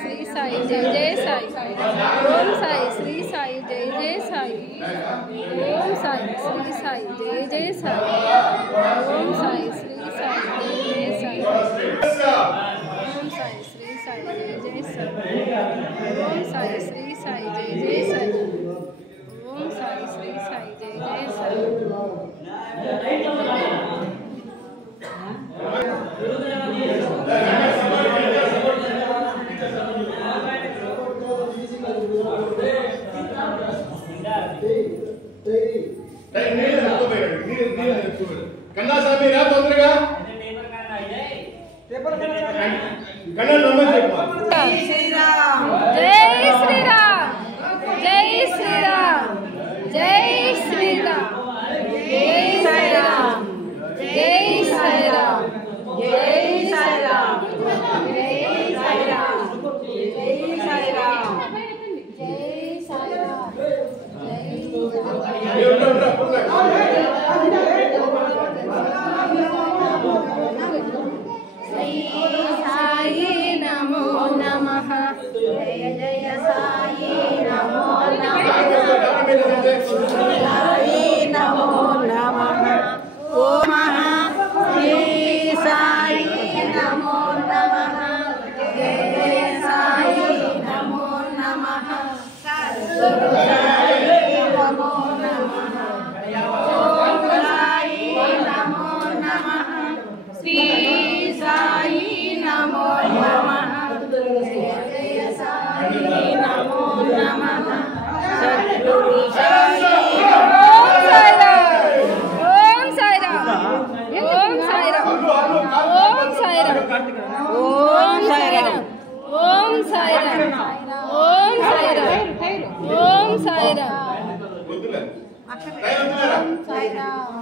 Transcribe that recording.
श्री साई जय जय साई ओम साई श्री साई जय जय साई ओम साई श्री साई जय जय साई ओम साई श्री साई जय जय साई ओम साई श्री साई जय जय साई ओम साई श्री साई जय जय साई ओम साई श्री साई जय जय साई कन्ना साहब रा तोंदरगा कन्ना नंबर చెప్పు जय श्री राम जय श्री राम जय श्री राम जय श्री राम जय श्री राम जय श्री राम जय श्री राम जय श्री राम जय श्री राम जय साई नमो नमः जय जय साई नमो नमः साई नमो नमः ओम श्री साई नमो नमः जय जय साई नमो नमः सद्गुरु साई नमो नमः ओम साई नमो नमः श्री साई नमो नमः जय जय साई नमो नमः सद्गुरु साई ओम साई राम ओम साई राम ओम साई राम ओम साई राम ओम साई राम ओम साई राम ओम साई राम ओम साई राम